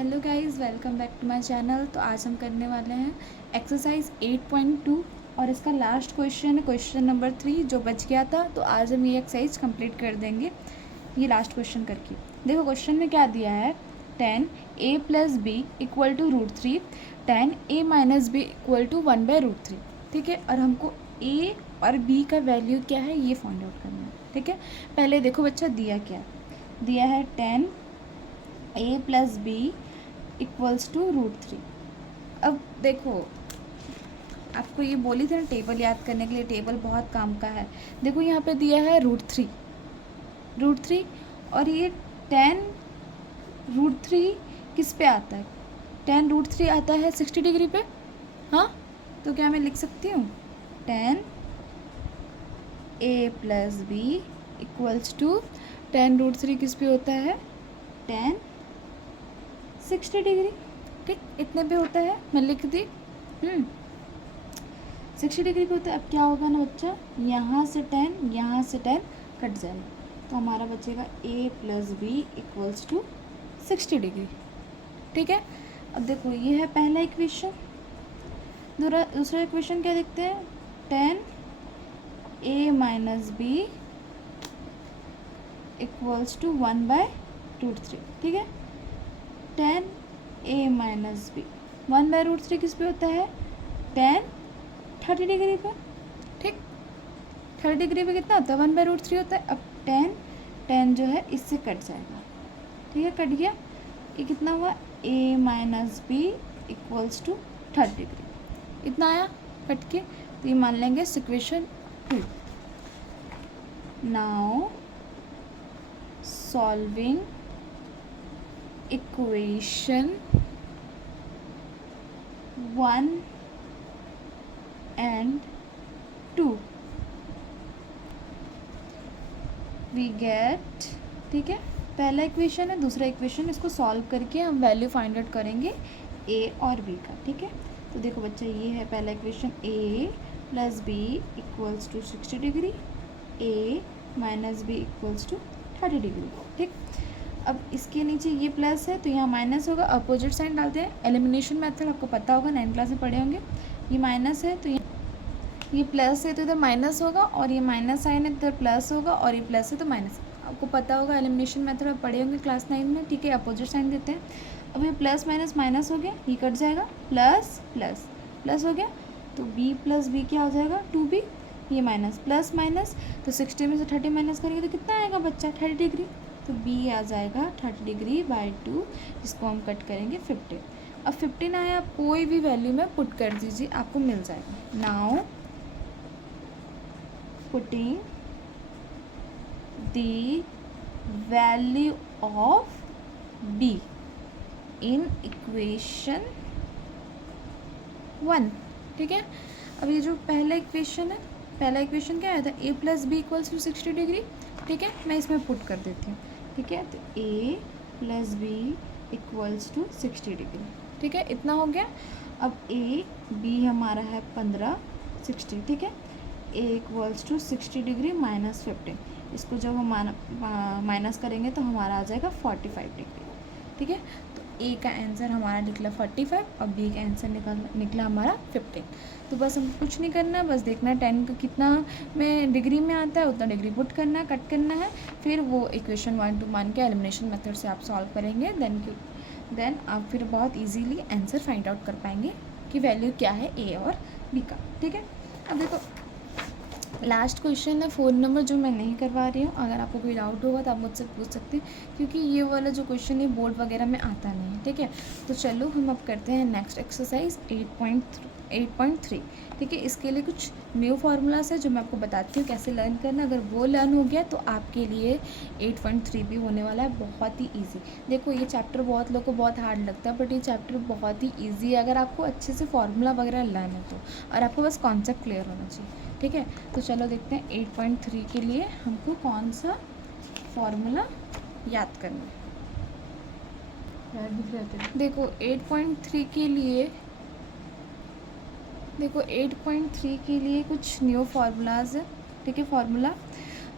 Hello guys, welcome back to my channel. तो आज हम करने वाले हैं एक्सरसाइज 8.2 और इसका लास्ट क्वेश्चन है क्वेश्चन नंबर 3 जो बच गया था। तो आज हम ये एक्सरसाइज कंप्लीट कर देंगे ये लास्ट क्वेश्चन करके। देखो क्वेश्चन में क्या दिया है, 10a + b = √3, 10a - b = 1/√3। ठीक है, और हमको a और b का वैल्यू क्या है ये फाइंड आउट करना है। ठीक है, पहले देखो बच्चा दिया क्या दिया है, 10a + b = √3। अब देखो आपको ये बोली थी ना टेबल याद करने के लिए, टेबल बहुत काम का है। देखो यहाँ पे दिया है √3 और ये 10 √3 किस पे आता है, 10 √3 आता है 60 डिग्री पे। हाँ, तो क्या मैं लिख सकती हूँ 10a + b = 10 √3 किस पे होता है 10 60 डिग्री। ठीक, इतने पे होता है, मैं लिख दी 60 डिग्री पे होता है। अब क्या होगा ना बच्चा, यहाँ से 10 कट जाएगा, तो हमारा बचेगा a + b = 60 डिग्री। ठीक है, अब देखो ये है पहला इक्वेशन। दूसरा इक्वेशन क्या देखते हैं, 10a - b = 1/√3। ठीक है, 10a - b 1/√3 किस पे होता है 10 30 डिग्री पे। ठीक, 30 डिग्री पे कितना होता है 1/√3 होता है। अब 10 जो है इससे कट जाएगा। ठीक है, कट गया, ये कितना हुआ a - b = 30 डिग्री। इतना आया कट के, तो ये मान लेंगे equation 2। Now solving equation 1 and 2 we get। ठीक है, पहला इक्वेशन है, दूसरा इक्वेशन, इसको सॉल्व करके हम वैल्यू फाइंड आउट करेंगे a और b का। ठीक है, तो देखो बच्चा ये है पहला equation, a + b = 60 degree, a - b = 30 degree. ठीक, अब इसके नीचे ये प्लस है तो यहाँ माइनस होगा, अपोजिट साइन डालते हैं। एलिमिनेशन मेथड आपको पता होगा, 9th क्लास में पढ़े होंगे। ये माइनस है तो ये प्लस है तो इधर माइनस होगा, और ये माइनस साइन है तो इधर प्लस होगा, और ये प्लस है तो माइनस। आपको पता होगा, एलिमिनेशन मेथड आप पढ़े होंगे क्लास 9 में। ठीक है, अपोजिट साइन देते हैं। अब ये प्लस माइनस माइनस हो गया, ये कट जाएगा, प्लस प्लस प्लस हो गया, तो b + b क्या हो जाएगा 2b, ये माइनस प्लस माइनस, तो 60 में से 30 माइनस करेंगे तो कितना आएगा बच्चा 30 डिग्री, तो b आ जाएगा 30 डिग्री बाई 2, जिसको हम कट करेंगे 15। अब 15 आया, आप कोई भी वैल्यू में पुट कर दीजिए, आपको मिल जाएगा। Now putting the value of b in equation 1। ठीक है, अब ये जो पहला इक्वेशन है, पहला इक्वेशन क्या आया था a + b = 60 डिग्री। ठीक है, मैं इसमें पुट कर देती हूँ। ठीक है, तो a + b = 60 डिग्री। ठीक है, इतना हो गया। अब a b हमारा है 15 60। ठीक है, a = 60 डिग्री - 15, इसको जब हम माइनस करेंगे तो हमारा आ जाएगा 45 डिग्री। ठीक है, तो a का आंसर हमारा निकला 45 और b का आंसर निकला हमारा 15। तो बस हमको कुछ नहीं करना, बस देखना 10 का कितना में डिग्री में आता है उतना डिग्री पुट करना है, कट करना है, फिर वो इक्वेशन 1 2 मान के एलिमिनेशन मेथड से आप सॉल्व करेंगे। देन आप फिर बहुत ईजीली आंसर फाइंड आउट कर पाएंगे कि वैल्यू क्या है a और b का। ठीक है, अब देखो लास्ट क्वेश्चन है 4 नंबर, जो मैं नहीं करवा रही हूँ। अगर आपको कोई डाउट होगा तो आप मुझसे पूछ सकते हैं, क्योंकि ये वाला जो क्वेश्चन है बोर्ड वगैरह में आता नहीं है। ठीक है, तो चलो हम अब करते हैं नेक्स्ट एक्सरसाइज 8.3। ठीक है, इसके लिए कुछ न्यू फार्मूलाज है जो मैं आपको बताती हूँ कैसे लर्न करना। अगर वो लर्न हो गया तो आपके लिए 8.3 भी होने वाला है बहुत ही ईजी। देखो ये चैप्टर बहुत लोगों को बहुत हार्ड लगता है, बट ये चैप्टर बहुत ही ईजी है अगर आपको अच्छे से फार्मूला वगैरह लर्न है तो, और आपको बस कॉन्सेप्ट क्लियर होना चाहिए। ठीक है, तो चलो देखते हैं 8.3 के लिए हमको कौन सा फॉर्मूला याद करना है। देखो 8.3 के लिए कुछ न्यू फार्मूलाज है। ठीक है, फार्मूला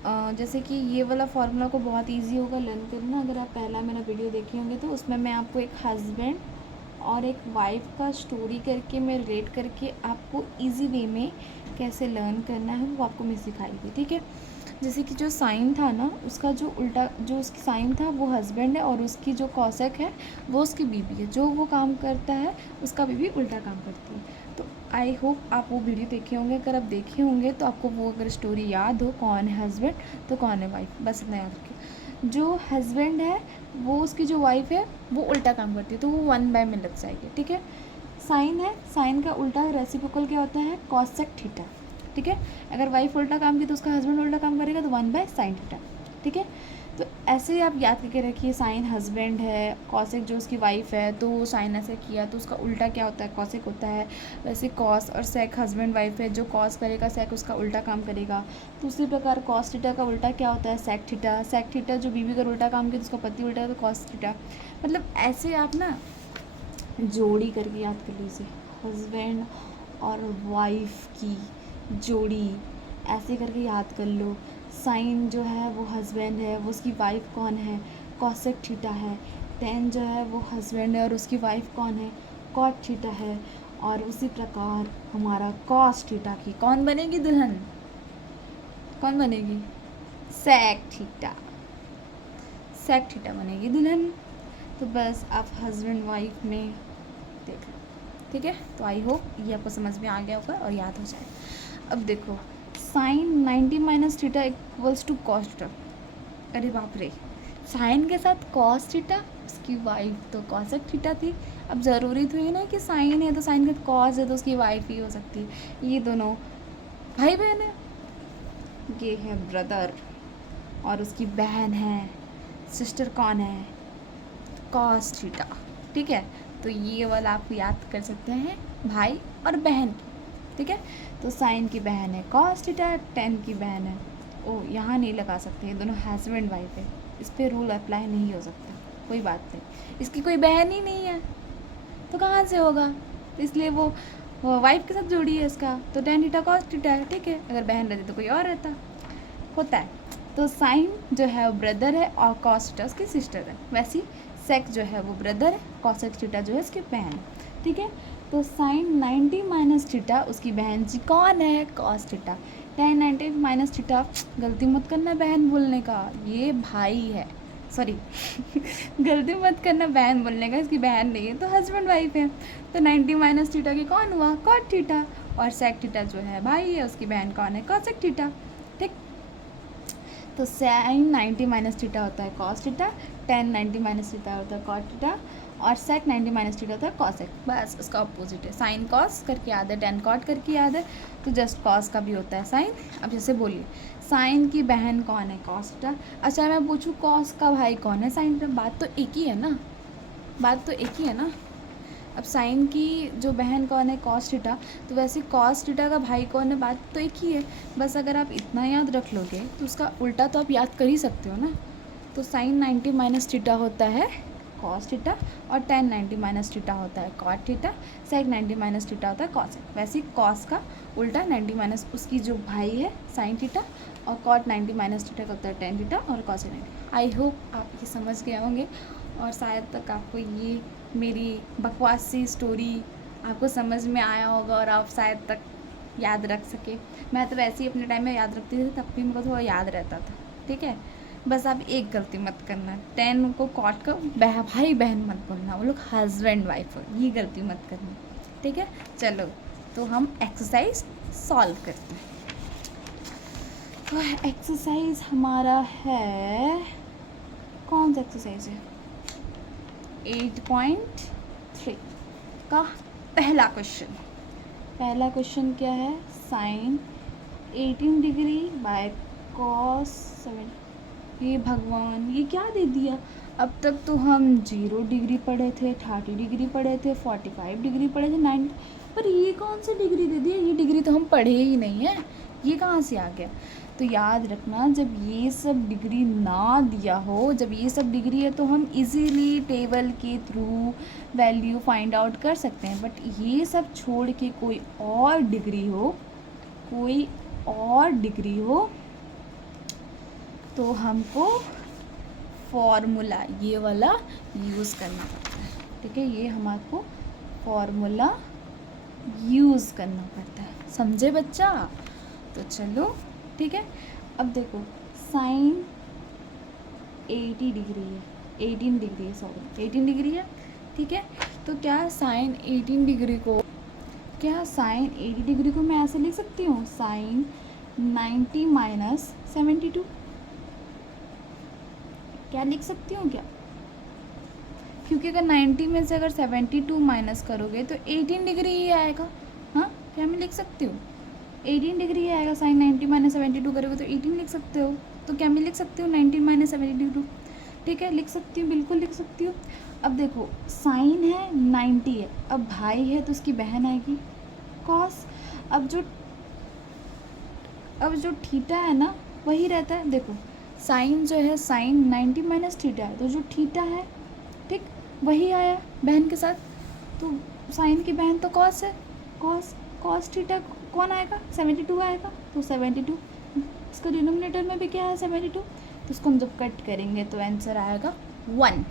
जैसे कि ये वाला फार्मूला को बहुत इजी होगा लर्न करना, अगर आप पहला मेरा वीडियो देखे होंगे तो उसमें मैं आपको एक हस्बैंड और एक वाइफ का स्टोरी करके मैं रिलेट करके आपको इजी वे में कैसे लर्न करना है वो आपको मैं सिखाई थी, ठीक है। जैसे कि जो साइन था ना, उसका जो उल्टा, जो उसकी साइन था वो हस्बैंड है, और उसकी जो कॉसेक है वो उसकी बीवी है। जो वो काम करता है उसका बीवी उल्टा काम करती है। तो आई होप आप वो वीडियो देखे होंगे, अगर आप देखे होंगे तो आपको वो अगर स्टोरी याद हो कौन है हस्बैंड तो कौन है वाइफ, बस इतना याद रखिए। जो हस्बैंड है वो उसकी जो वाइफ है वो उल्टा काम करती है, तो वो 1 में लग जाएगी, ठीक है। साइन है, साइन का उल्टा रेसिप्रोकल क्या होता है, कॉसेक थीटा, ठीक है। अगर वाइफ उल्टा काम की तो उसका हस्बैंड उल्टा काम करेगा, तो 1/sin थीटा, ठीक है। तो ऐसे ही आप याद करके रखिए, साइन हस्बैंड है, कॉसेक जो उसकी वाइफ है, तो साइन ऐसे किया तो उसका उल्टा क्या होता है, कॉसेक होता है। वैसे कॉस और सेक हस्बैंड वाइफ है, जो कॉस करेगा सेक उसका उल्टा काम करेगा। तो उसी प्रकार कॉस थीटा का उल्टा क्या होता है, सेक थीटा। सेक थीटा जो बीवी का उल्टा काम किया तो उसका पति उल्टा, तो कॉस थीटा। मतलब ऐसे आप ना जोड़ी करके याद कर लीजिए, हस्बैंड और वाइफ की जोड़ी ऐसे करके याद कर लो। साइन जो है वो हस्बैंड है, वो उसकी वाइफ कौन है, कॉसेक थीटा है। टेन जो है वो हस्बैंड है और उसकी वाइफ कौन है, कॉट थीटा है। और उसी प्रकार हमारा कॉस थीटा की कौन बनेगी दुल्हन, कौन बनेगी, सेक थीटा, सेक थीटा बनेगी दुल्हन। तो बस आप हस्बैंड वाइफ में देख लो, ठीक है। तो आई होप ये आपको समझ में आ गया होगा और याद हो जाए। अब देखो, sine 90 minus theta equals to cos theta. अरे बाप रे, साइन के साथ कॉस थीटा, उसकी वाइफ तो कॉसेक थीटा थी। अब ज़रूरी तो है ना कि साइन है तो साइन के साथ कॉस है तो उसकी वाइफ ही हो सकती है। ये दोनों भाई बहन है, ये है ब्रदर और उसकी बहन है, सिस्टर कौन है, कॉस थीटा, ठीक है। तो ये वाला आप याद कर सकते हैं, भाई और बहन, ठीक है। तो साइन की बहन है कॉस थीटा, टेन की बहन है, ओ यहाँ नहीं लगा सकते, ये दोनों हस्बैंड वाइफ है, इस पर रूल अप्लाई नहीं हो सकता, कोई बात नहीं, इसकी कोई बहन ही नहीं है तो कहाँ से होगा, तो इसलिए वो वाइफ के साथ जोड़ी है इसका, तो टेन थीटा कॉस थीटा है, ठीक है। अगर बहन रहती तो कोई और रहता, होता है। तो साइन जो है वो ब्रदर है और कॉस थीटा उसकी सिस्टर है। वैसी सेक जो है वो ब्रदर है, कॉसेक थीटा जो है उसकी बहन है, ठीक है। तो साइन 90 माइनस थीटा उसकी बहन जी कौन है, cos theta. Ten 90 minus theta, गलती मत करना बहन बोलने का, ये भाई है, सॉरी गलती मत करना बहन बोलने का, इसकी बहन नहीं है तो हस्बैंड वाइफ है। तो 90 माइनस थीटा की कौन हुआ, कॉट थीटा। और सेक थीटा जो है भाई है, उसकी बहन कौन है, कॉसेक थीटा, ठीक। तो साइन 90 माइनस थीटा होता है cos theta, ten 90 minus theta होता है कॉट थीटा, और सेक 90 माइनस थीटा होता है कॉसेक। बस उसका अपोजिट है, साइन कॉस करके याद है, टेन कॉट करके याद है, तो जस्ट कॉस का भी होता है साइन। अब जैसे बोलिए साइन की बहन कौन है, कॉस थीटा। अच्छा मैं पूछूँ कॉस का भाई कौन है साइन का, बात तो एक ही है ना, बात तो एक ही है ना। अब साइन की जो बहन कौन है, कॉस थीटा, तो वैसे कॉस थीटा का भाई कौन है, बात तो एक ही है। बस अगर आप इतना याद रख लोगे तो उसका उल्टा तो आप याद कर ही सकते हो ना। तो साइन 90 माइनस थीटा होता है कॉस थीटा, और टेन 90 माइनस थीटा होता है कॉट थीटा, सेक 90 माइनस थीटा होता है कॉस। वैसे ही कॉस का उल्टा 90 माइनस उसकी जो भाई है साइन थीटा, और कॉट 90 माइनस थीटा का होता है टेन थीटा, और कॉस 90। आई होप आप ये समझ गए होंगे, और शायद तक आपको ये मेरी बकवास सी स्टोरी आपको समझ में आया होगा और आप शायद तक याद रख सके। मैं तो वैसे ही अपने टाइम में याद रखती थी, तब भी मेरे को थोड़ा याद रहता था, ठीक है। बस आप एक गलती मत करना, टेन को कॉट कर भाई बहन मत बोलना, वो लोग हस्बैंड वाइफ हो, ये गलती मत करना, ठीक है। चलो तो हम एक्सरसाइज सॉल्व करते हैं। तो एक्सरसाइज हमारा है, कौन सा एक्सरसाइज है, 8.3 का पहला क्वेश्चन। पहला क्वेश्चन क्या है, साइन 18 डिग्री बाय कॉस 7। ये भगवान ये क्या दे दिया, अब तक तो हम 0 डिग्री पढ़े थे, 30 डिग्री पढ़े थे, 45 डिग्री पढ़े थे, 90, पर ये कौन सी डिग्री दे दिया, ये डिग्री तो हम पढ़े ही नहीं है, ये कहाँ से आ गया। तो याद रखना, जब ये सब डिग्री ना दिया हो, जब ये सब डिग्री है तो हम इजीली टेबल के थ्रू वैल्यू फाइंड आउट कर सकते हैं, बट ये सब छोड़ के कोई और डिग्री हो, कोई और डिग्री हो, तो हमको फॉर्मूला ये वाला यूज़ करना पड़ता है, ठीक है। ये हमको फॉर्मूला यूज़ करना पड़ता है, समझे बच्चा। तो चलो ठीक है। अब देखो साइन 80 डिग्री है, 18 डिग्री है, सॉरी 18 डिग्री है, ठीक है। तो क्या साइन 18 डिग्री को मैं ऐसे लिख सकती हूँ, साइन 90 माइनस 72, क्या लिख सकती हूँ क्या? क्योंकि अगर 90 में से अगर 72 माइनस करोगे तो 18 डिग्री ही आएगा। हाँ, क्या मैं लिख सकती हूँ 18 डिग्री ही आएगा। साइन 90 माइनस 72 करोगे तो 18 लिख सकते हो। तो क्या मैं लिख सकती हूँ 90 माइनस 72, ठीक है, लिख सकती हूँ, बिल्कुल लिख सकती हूँ। अब देखो साइन है 90 है, अब भाई है तो उसकी बहन आएगी कॉस। अब जो थीटा है ना वही रहता है। देखो साइन जो है, साइन 90 माइनस थीटा है, तो जो थीटा है ठीक वही आया बहन के साथ। तो साइन की बहन तो कॉस है, कॉस थीटा कौन आएगा, 72 आएगा। तो 72 इसका डिनोमिनेटर में भी क्या है 72, तो इसको हम जब कट करेंगे तो आंसर आएगा 1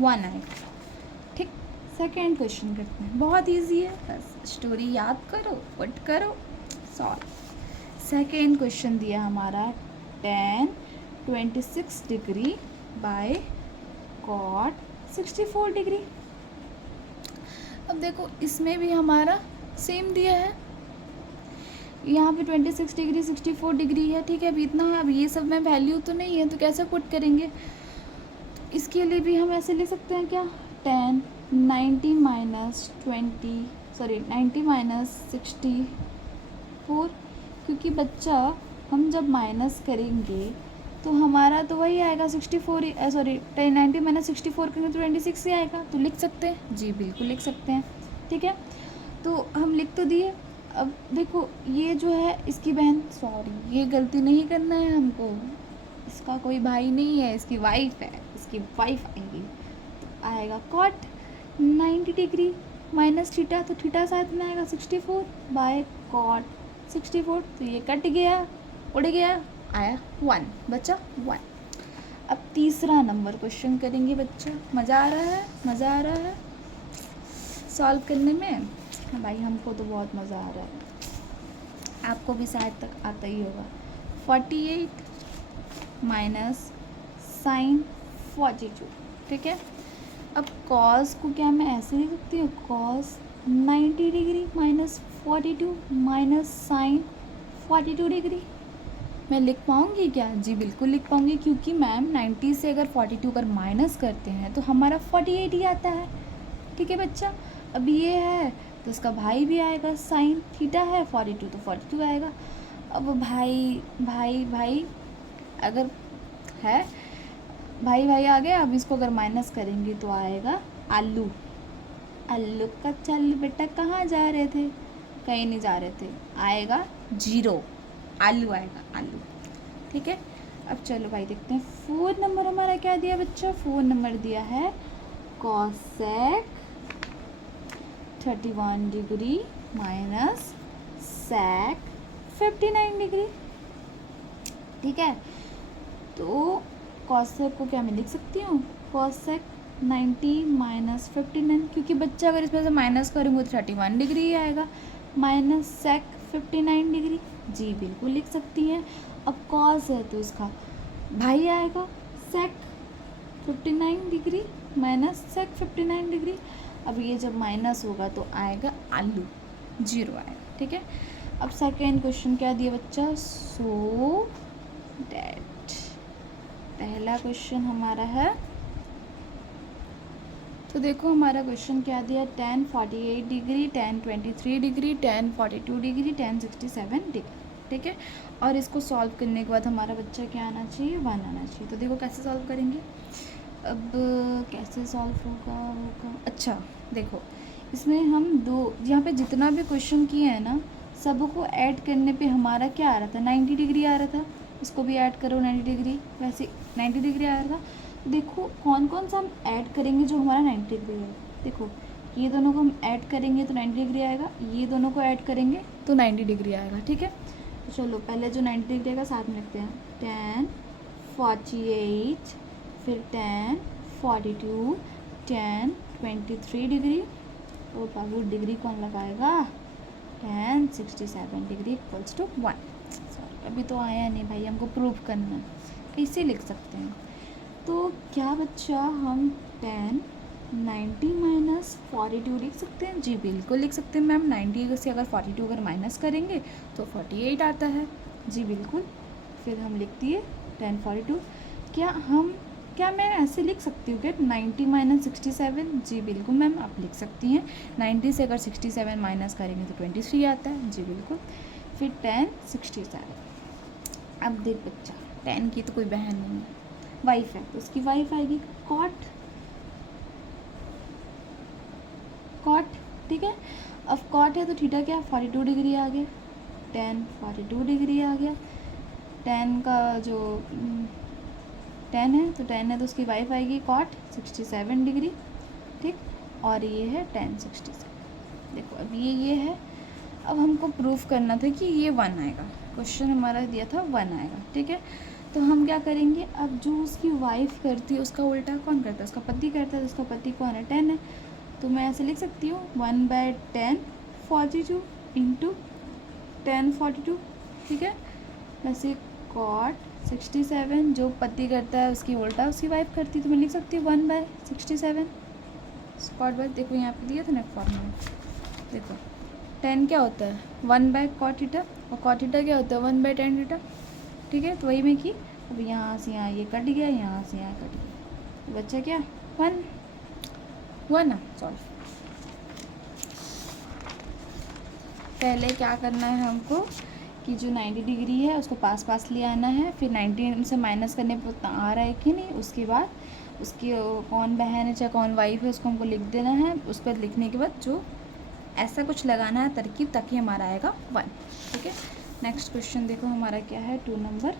आएगा, ठीक। सेकेंड क्वेश्चन करते हैं, बहुत इजी है, बस स्टोरी याद करो, पुट करो, सॉल्व। सेकेंड क्वेश्चन दिया हमारा tan 26 degree by cot 64 degree. अब देखो इसमें भी हमारा सेम दिया है, यहाँ पे 26 डिग्री 64 डिग्री है, ठीक है। अभी इतना है, अब ये सब में वैल्यू तो नहीं है तो कैसे पुट करेंगे। इसके लिए भी हम ऐसे ले सकते हैं क्या, tan 90 माइनस 64, क्योंकि बच्चा हम जब माइनस करेंगे तो हमारा तो वही आएगा 64, सॉरी 90 माइनस 64 करेंगे तो 26 ही आएगा। तो लिख सकते हैं, जी बिल्कुल लिख सकते हैं, ठीक है। तो हम लिख तो दिए। अब देखो ये जो है इसकी बहन, सॉरी ये गलती नहीं करना है हमको, इसका कोई भाई नहीं है, इसकी वाइफ है, इसकी वाइफ आएगी। तो आएगा कॉट 90 डिग्री माइनस थीटा, तो थीटा साथ में आएगा 64 बाय कॉट 64, तो ये कट गया, उड़ गया, आया 1, बचा 1। अब तीसरा नंबर क्वेश्चन करेंगे बच्चा, मज़ा आ रहा है सॉल्व करने में। हाँ भाई हमको तो बहुत मज़ा आ रहा है, आपको भी शायद तक आता ही होगा। 48 माइनस साइन 42, ठीक है। अब कॉस को क्या मैं ऐसे लिख सकती हूँ, cos 90 degree minus 42 minus sine 42 degree. मैं लिख पाऊँगी क्या, जी बिल्कुल लिख पाऊँगी, क्योंकि मैम 90 से अगर 42 अगर माइनस करते हैं तो हमारा 48 ही आता है, ठीक है बच्चा। अब ये है तो इसका भाई भी आएगा, साइन थीटा है 42 तो 42 आएगा। अब भाई अगर है भाई आ गया, अब इसको अगर माइनस करेंगे तो आएगा आलू का। चल बेटा कहाँ जा रहे थे, कहीं नहीं जा रहे थे, आएगा 0, आलू आएगा, आलू, ठीक है। अब चलो भाई देखते हैं 4 नंबर हमारा क्या दिया बच्चा, 4 नंबर दिया है cosec 31 degree minus sec 59 degree, ठीक है। तो कॉसेक को क्या मैं लिख सकती हूँ, कॉसेक 90 माइनस 59, क्योंकि बच्चा अगर इसमें से माइनस करूँगा तो 31 डिग्री ही आएगा, माइनस सेक 59 डिग्री, जी बिल्कुल लिख सकती हैं। अब कॉस है तो इसका भाई आएगा, सेक 59 डिग्री माइनस सेक 59 डिग्री। अब ये जब माइनस होगा तो आएगा आलू, 0 आएगा, ठीक है। अब सेकेंड क्वेश्चन क्या दिया बच्चा, सो डैट। पहला क्वेश्चन हमारा है, तो देखो हमारा क्वेश्चन क्या दिया, tan 48 degree, tan 23 degree, tan 42 degree, tan 67 degree, ठीक है। और इसको सॉल्व करने के बाद हमारा बच्चा क्या आना चाहिए, 1 आना चाहिए। तो देखो कैसे सॉल्व करेंगे, अब कैसे सॉल्व होगा। अच्छा देखो इसमें हम यहाँ पे जितना भी क्वेश्चन किए हैं ना, सबको ऐड करने पे हमारा क्या आ रहा था, 90 डिग्री आ रहा था। इसको भी ऐड करो 90 डिग्री, वैसे 90 डिग्री आ रहा था। देखो कौन कौन सा हम ऐड करेंगे जो हमारा 90 डिग्री है। देखो ये दोनों को हम ऐड करेंगे तो 90 डिग्री आएगा, ये दोनों को ऐड करेंगे तो 90 डिग्री आएगा, ठीक है। तो चलो पहले जो 90 डिग्री आएगा साथ में लिखते हैं, tan 48, फिर 10, 42, 10, 23 डिग्री, और बाकी डिग्री कौन लगाएगा, 10, 67 डिग्री इक्वल्स टू 1। सॉरी अभी तो आया नहीं भाई, हमको प्रूव करना है, कैसे लिख सकते हैं। तो क्या बच्चा, हम 10, 90 माइनस 42 लिख सकते हैं। जी बिल्कुल लिख सकते हैं मैम, 90 से अगर 42 अगर माइनस करेंगे तो 48 आता है। जी बिल्कुल। फिर हम लिख दिए 10, 42। क्या मैं ऐसे लिख सकती हूँ क्या, 90 माइनस 67? जी बिल्कुल मैम आप लिख सकती हैं। 90 से अगर 67 माइनस करेंगे तो 23 आता है। जी बिल्कुल। फिर 10, 67। अब देख बच्चा, 10 की तो कोई बहन नहीं है, वाइफ है, तो उसकी वाइफ आएगी कॉट, ठीक है। अब कॉट है तो थीटा क्या, 42 डिग्री आ गया, 10, 42 डिग्री आ गया। 10 का जो 10 है तो 10 है तो उसकी वाइफ आएगी कॉट 67 डिग्री, ठीक। और ये है 10, 67। देखो अब ये है। अब हमको प्रूफ करना था कि ये 1 आएगा, क्वेश्चन हमारा दिया था 1 आएगा, ठीक है। तो हम क्या करेंगे, अब जो उसकी वाइफ करती है उसका उल्टा कौन करता है, उसका पति करता है। तो उसका पति कौन है, 10 है। तो मैं ऐसे लिख सकती हूँ 1/10 42 इंटू 10 42, ठीक है। वैसे कॉट 67 जो पति करता है उसकी उल्टा उसकी वाइफ करती है, तो मैं लिख सकती हूँ 1/67 कॉट बाय। देखो यहाँ पे दिया था ना फॉर्मूला, देखो 10 क्या होता है 1/cot थीटा, और cot थीटा क्या होता है 1/tan थीटा, ठीक है। तो वही में कि अब यहाँ से यहाँ ये कट गया, यहाँ से यहाँ कट गया, तो बच्चा क्या 1 ना, सॉरी। पहले क्या करना है हमको कि जो 90 डिग्री है उसको पास ले आना है, फिर 90 से माइनस करने पर उतना आ रहा है कि नहीं, उसके बाद उसकी कौन बहन है चाहे कौन वाइफ है उसको हमको लिख देना है। उस पर लिखने के बाद जो ऐसा कुछ लगाना है तरकीब, ताकि हमारा आएगा 1, ठीक है। नेक्स्ट क्वेश्चन देखो हमारा क्या है, 2 number.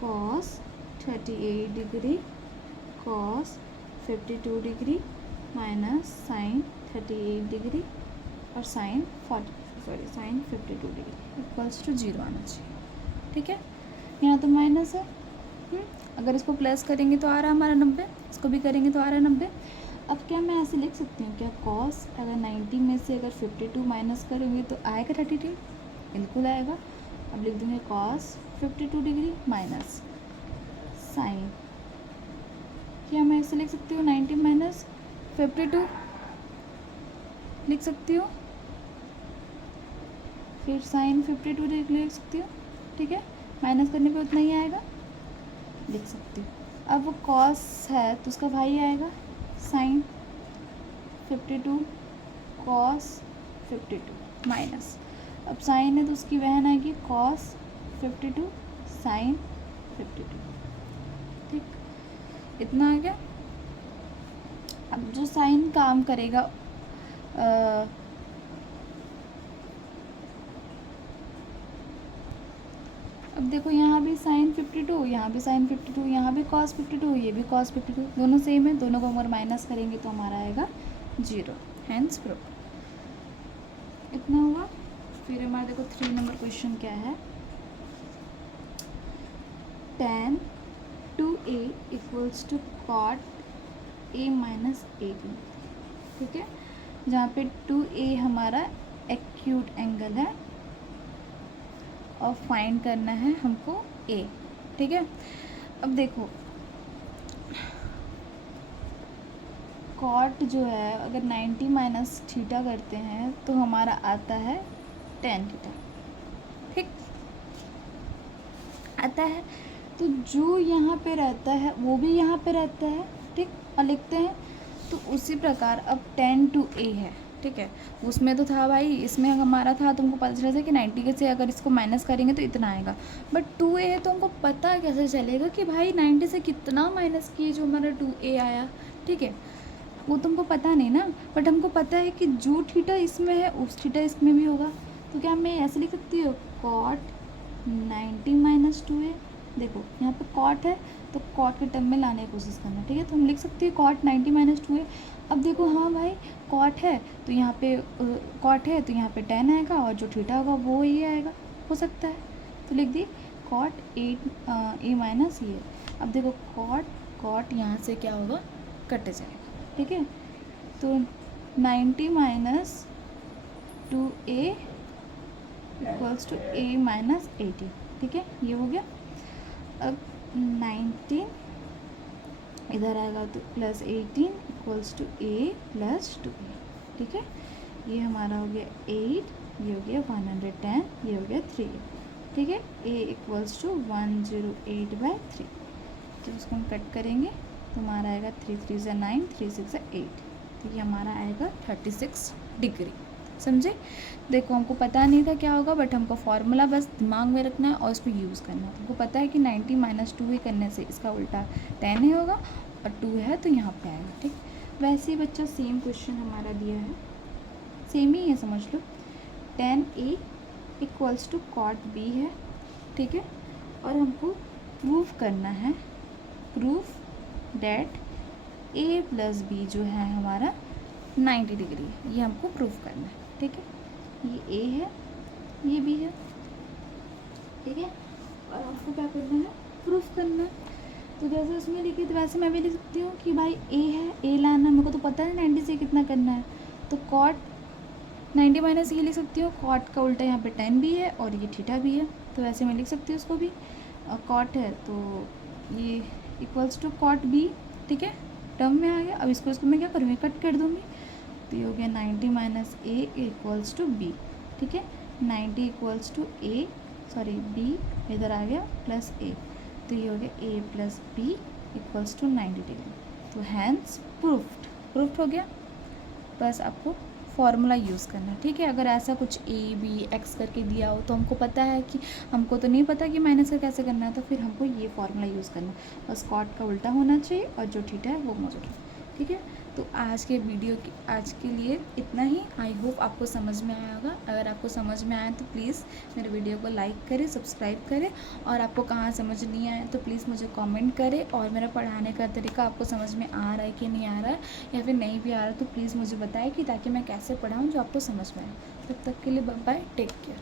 cos 38 degree cos 52 degree minus sine 38 degree और साइन 52 डिग्री इक्वल्स टू 0 आना चाहिए, ठीक है। यहाँ तो माइनस है, अगर इसको प्लस करेंगे तो आ रहा हमारा 90, इसको भी करेंगे तो आ रहा 90। अब क्या मैं ऐसे लिख सकती हूँ क्या, cos अगर 90 में से अगर 52 माइनस करेंगे तो आएगा 32, बिल्कुल आएगा। अब लिख दूँगे cos 52 डिग्री माइनस साइन, क्या मैं ऐसे लिख सकती हूँ 90 माइनस 52 लिख सकती हूँ, फिर साइन 52 लिख सकती हूँ, ठीक है। माइनस करने पे उतना ही आएगा, लिख सकती हूँ। अब वो cos है तो उसका भाई आएगा साइन 52 cos 52 माइनस, अब साइन है तो उसकी बहन आएगी cos 52 साइन 52, ठीक। इतना आ गया। अब जो साइन काम करेगा अब देखो यहाँ भी साइन 52, यहाँ भी साइन 52, यहाँ भी cos 52, ये भी cos 52, दोनों सेम है, दोनों को अगर माइनस करेंगे तो हमारा आएगा 0, हैंस प्रूफ। इतना हुआ। फिर हमारा देखो 3 नंबर क्वेश्चन क्या है, tan 2a equals to cot a minus ab, ठीक है। जहाँ पे 2a हमारा एक्यूट एंगल है और फाइंड करना है हमको a, ठीक है। अब देखो कॉट जो है अगर 90 माइनस थीटा करते हैं तो हमारा आता है tan थीटा, ठीक आता है। तो जो यहाँ पे रहता है वो भी यहाँ पे रहता है, ठीक, और लिखते हैं तो उसी प्रकार अब tan 2a है, ठीक है। उसमें तो था भाई, इसमें हमारा था तो हमको पता चला था कि 90 के से अगर इसको माइनस करेंगे तो इतना आएगा, बट 2a है तो हमको पता कैसे चलेगा कि भाई 90 से कितना माइनस किए जो हमारा 2a आया, ठीक है। वो तुमको पता नहीं ना, बट हमको पता है कि जो थीटा इसमें है उस थीटा इसमें भी होगा। तो क्या मैं ऐसे लिख सकती हूँ cot 90 माइनस 2a, देखो यहाँ पे cot है तो cot के टर्म में लाने की कोशिश करना, ठीक है। तो हम लिख सकते हैं cot 90 माइनस 2a। अब देखो हाँ भाई cot है तो यहाँ पे cot है तो यहाँ पे tan आएगा और जो थीटा होगा वो ये आएगा, हो सकता है। तो लिख दी कॉट ए माइनस ये। अब देखो कॉट यहाँ से क्या होगा, कट जाएगा, ठीक है। तो 90 minus 2a equals to a minus 80, ठीक है, ये हो गया। अब 19 इधर आएगा तो plus 18 equals to a plus 2a, ठीक है। ये हमारा हो गया 8, ये हो गया 110, ये हो गया 3, ठीक है। a equals to 108/3। तो उसको हम कट करेंगे तो हमारा आएगा 3 3 ज़ा 9, 3 6 ज़ा 8, तो ये हमारा आएगा 36 डिग्री। समझे? देखो हमको पता नहीं था क्या होगा, बट हमको फार्मूला बस दिमाग में रखना है और उसको यूज़ करना है। हमको पता है कि 90 माइनस 2 ही करने से इसका उल्टा 10 ही होगा, और 2 है तो यहाँ पे आएगा, ठीक। वैसे ही बच्चा सेम क्वेश्चन हमारा दिया है, सेम ही है, समझ लो। 10a equals to cot b है, ठीक है। और हमको प्रूफ करना है, proof that a plus b जो है हमारा 90 डिग्री है, ये हमको प्रूफ करना है, ठीक है। ये a है, ये b है, ठीक है। और आपको क्या करना है, प्रूफ करना है। तो जैसे उसमें लिखी तो वैसे मैं भी लिख सकती हूँ कि भाई a है, a लाना, मेरे को तो पता है 90 से कितना करना है, तो कॉट 90 माइनस ये लिख सकती हूँ। कॉट का उल्टा यहाँ पे 10 भी है और ये थीटा भी है, तो वैसे मैं लिख सकती हूँ उसको भी। कॉट है तो ये इक्वल्स टू कॉट b, ठीक है, टर्म में आ गया। अब इसको मैं क्या करूँगी, कट कर दूँगी, तो ये हो गया 90 minus a equals to b, ठीक है। 90 इक्वल्स टू b इधर आ गया प्लस a, तो ये हो गया a plus b equals to 90 degree. तो हैंस प्रूफ्ड हो गया। बस आपको फार्मूला यूज़ करना है, ठीक है। अगर ऐसा कुछ a b x करके दिया हो तो हमको पता है कि हमको तो नहीं पता कि माइनस का कैसे करना है, तो फिर हमको ये फार्मूला यूज़ करना है। बस कॉट का उल्टा होना चाहिए और जो थीटा है वो मौजूद है, ठीक है। तो आज के लिए इतना ही। आई होप आपको समझ में आया होगा। अगर आपको समझ में आया तो प्लीज़ मेरे वीडियो को लाइक करें, सब्सक्राइब करें, और आपको कहाँ समझ नहीं आया तो प्लीज़ मुझे कमेंट करें। और मेरा पढ़ाने का तरीका आपको समझ में आ रहा है कि नहीं आ रहा है, या फिर नहीं भी आ रहा है तो प्लीज़ मुझे बताएं कि ताकि मैं कैसे पढ़ाऊँ जो आपको समझ में आए। तब तक के लिए बाय बाय, टेक केयर।